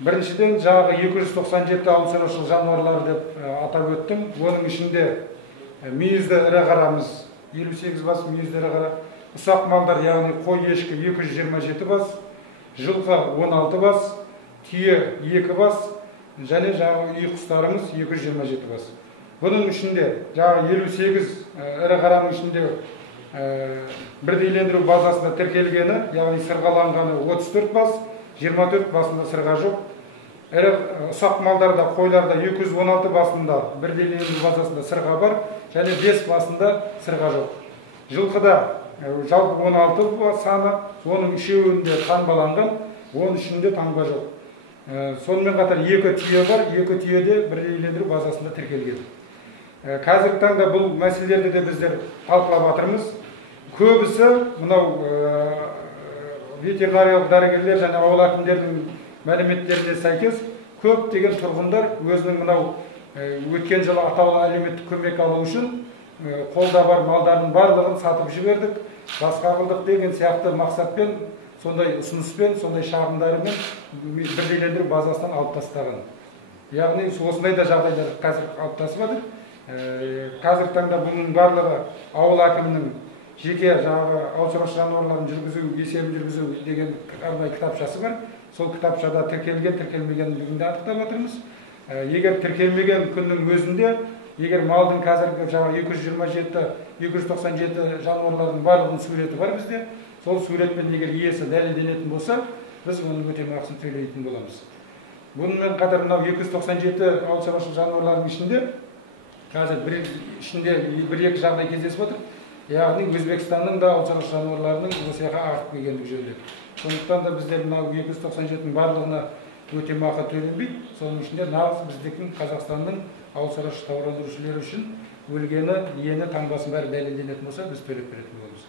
Біріншіден жаңағы 297 ауыл шаруашылық жануарлары деп атап өттім. Оның ішінде мүйізді ірі қарамыз 58 бас, мүйізді ірі қара, ұсақ малдар, яғни қой, ешкі 227 бас, жылқы 16 бас, түйе 2 бас, және жаңағы үй құстарымыз 227 бас. Бұның ішінде жаңағы 58 ірі қараның ішінде бірдейлендіру базасында тіркелгені, яғни сырғаланғаны 34 бас, 24 басында сырға жоқ. Ірі ұсақ малдарда, қойларда 216 басында бірдейлендіру базасында сырға бар, және 5 басында сырға жоқ. Жылқыда жалпы 16 саны, оның үшеуінде таңбаланған, 13-інде таңба жоқ. Сонымен қатар 2 түйе бар, 2 түйеде бірдейлендіру базасында тіркелген. Қазіргі таңда бұл мәселелерді де біздер талқылап жатырмыз. Көбісі мынау ветеринариялық дәрігерлер және ауыл әкімдерінің мәліметтеріне сәйкес көптеген тұрғындар өзінің мынау өткен жылы атаулы әлеуметтік көмек алу үшін қолда бар малдардың барлығын сатып жібердік, басқа қылдық деген сияқты мақсатпен, сондай ұсыныспен, сондай шағымдарымен бірдейлендіру базасынан алып тастаған. Яғни осындай да жағдайлар қазір алып тастадық. Қазіргі таңда бұның барлығы ауыл әкімінің жеке жаңағы ауыл шаруашылық жануарларын жүргізу, есебін жүргізу деген арнайы кітапшасы бар. Сол кітапшада тіркелген, тіркелмегендігін анықтап жатырмыз. Егер тіркелмеген күннің өзінде, егер малдың қазіргі жаңағы 227-297 жануарлардың барлығының суреті бар бізде, сол суретпен егер иесі дәлелденетін болса, біз оның өтемақысын төлейтін боламыз. Бұнымен қатар мынау 297 ауыл шаруашылық жануарлардың ішінде қазір бір-екі жағдай кездесіп отыр. Яғни Өзбекстанның да ауыл шаруашылық жануарларының осы жаққа ағып келгендігі жөнінде. Сондықтан да біздер мынау 297-дің барлығына өтемақы төленбейді. Соның ішінде нағыз біздің Қазақстанның ауыл шаруашылық тауар өндірушілері үшін өлгені, иені, таңбасын бәрі дәлелденетін болса, біз төлеп беретін боламыз.